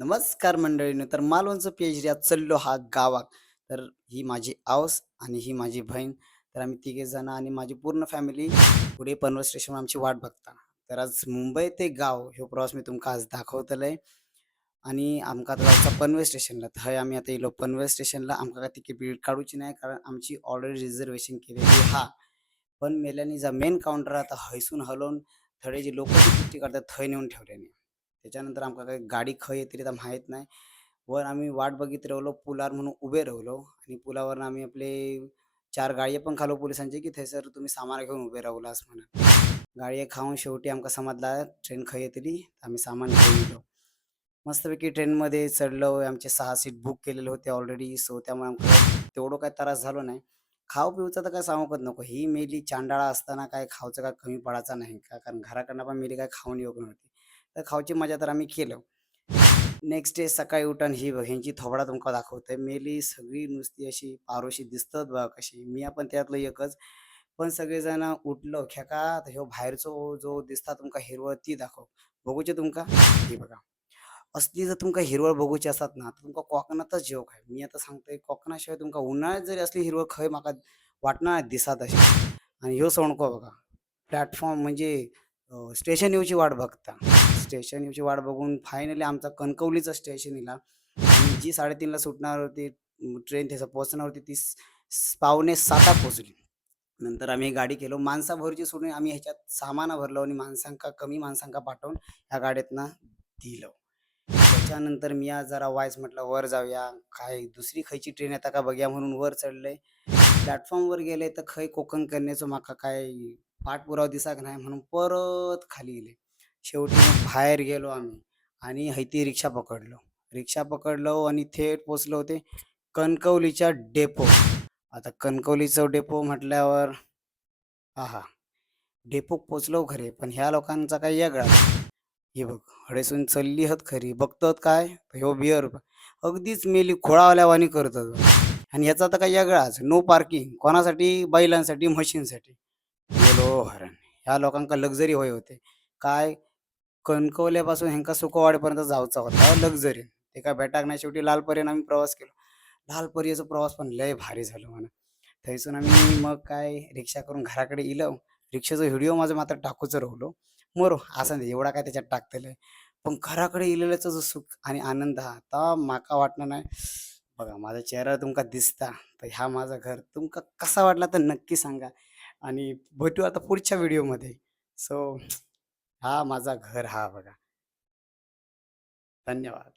नमस्कार मंडळीनो तर मालवणचं पी आज चल्लो हा गावाक तर ही माझी आऊस आणि ही माझी बहीण. तर आम्ही तिघे जण आणि माझी पूर्ण फॅमिली पुढे पनवेल स्टेशनवर आमची वाट बघता तर आज मुंबई ते गाव ह्यो प्रवास मी तुमका आज दाखवतलंय. आणि आमका आता जायचं पनवेल स्टेशनला तर हय आम्ही आता येलो पनवेल स्टेशनला आमका काय तिकीट बिकीट काढूची नाही कारण आमची ऑलरेडी रिझर्वेशन केलेली हा. पण मेल्यानी जा मेन काउंटर आता हयसून हलवून थोडे जे लोक तिकीट काढतात थंय नेऊन ठेवल्याने त्याच्यानंतर आमका काही गाडी खंय येतली तर माहीत नाही. वर आम्ही वाट बघित राहिलो पुलावर म्हणून उभे राहिलो आणि पुलावर आम्ही आपले चार गाडये पण खालो पोलिसांचे की थंयसर तुम्ही सामान घेऊन उभे राहुलास म्हणून गाडये खाऊन शेवटी आमका समजला ट्रेन खंय येतली आम्ही सामान घेऊन गेलो. मस्तपैकी ट्रेनमध्ये चढलो. आमचे सहा सीट बुक केलेले होते ऑलरेडी सो त्यामुळे आमचं तेवढं काय त्रास झालो नाही. खाऊ पिऊचं तर काय सांगूकच नको. ही मेली चांडाळा असताना काय खाऊचं काय कमी पडायचं नाही का? कारण घराकडनं पण मेली काय खाऊन येऊ नव्हती. तर खाऊची मजा तर आम्ही केलं. नेक्स्ट डे सकाळी उठून ही बघ ह्यांची थोबडा तुमका दाखवतोय. मेली सगळी नुसती अशी पारोशी दिसतात बघ कशी. मी आपण त्यातलं एकच. पण सगळेजण उठलो खेका तर ह्यो बाहेरचो जो दिसता तुमका हिरवळ ती दाखव. बघूचे तुमका? ही बघा. असली जर तुमका हिरवळ बघूची असतात ना तर तुमका कोकणातच जेव खाय मी आता सांगतोय कोकणाशिवाय तुमका उन्हाळ्यात जरी असली हिरवळ खय माका वाटणार दिसात अशी. आणि ह्यो सोणको बघा. प्लॅटफॉर्म म्हणजे स्टेशन येऊची वाट बघता. स्टेशन येऊची वाट बघून फायनली आमचा कणकवलीचं स्टेशन येला आणि जी साडेतीनला सुटणार होती ट्रेन त्याचं पोहोचणार होती ती पावणे साता पोहोचली. नंतर आम्ही गाडी केलो. माणसाभरची सोडून आम्ही ह्याच्यात सामान भरलो आणि माणसांका कमी माणसांका पाठवून ह्या गाड्यातनं दिलं. त्याच्यानंतर मी आज जरा वाईस म्हटलं वर जाऊया. काय दुसरी खयची ट्रेन येता का बघूया म्हणून वर चढले प्लॅटफॉर्मवर गेले तर खय कोकण करण्याचं माका काय पाठपुरावा दिसाक नाही म्हणून परत खाली गेले. शेवटी मग बाहेर गेलो आम्ही आणि हैती रिक्षा पकडलो. रिक्षा पकडलो आणि थेट पोचलो होते कणकवलीच्या डेपो. आता कणकवलीचं डेपो म्हटल्यावर हा हा डेपो पोचलो खरे पण ह्या लोकांचा काही वेगळा. हे बघ हडेसून चलली हत खरी बघतात काय? हो ह्यो बिअर अगदीच मेली खोळावल्यावानी करतात आणि ह्याचा तर काही वेगळाच. No parking. कोणासाठी? बैलांसाठी म्हशींसाठी गेलो हरण. ह्या लोकांका लक्झरी होय होते. काय? कणकवल्यापासून ह्यांका सुकोवाडीपर्यंत जाऊचा होता. लक्झरी ते काय भेटाक नाही. शेवटी लालपरीनं आम्ही प्रवास केलो. लालपरीचा प्रवास पण लय भारी झालो म्हणा. थंयसून आम्ही मग काय रिक्षा करून घराकडे इलो. रिक्षाचा व्हिडिओ माझं मात्र टाकूचं राहलो. मरो असं एवढा काय त्याच्यात टाकतेलं. पण घराकडे इलेल्याचा जो सुख आणि आनंद हा ता माका वाटणार नाही. बघा माझा चेहरा तुमका दिसता तर ह्या माझं घर. तुमका कसा वाटला तर नक्की सांगा. आणि भेटू आता पुढच्या व्हिडिओमध्ये सो हा माझा घर हा बघा. धन्यवाद.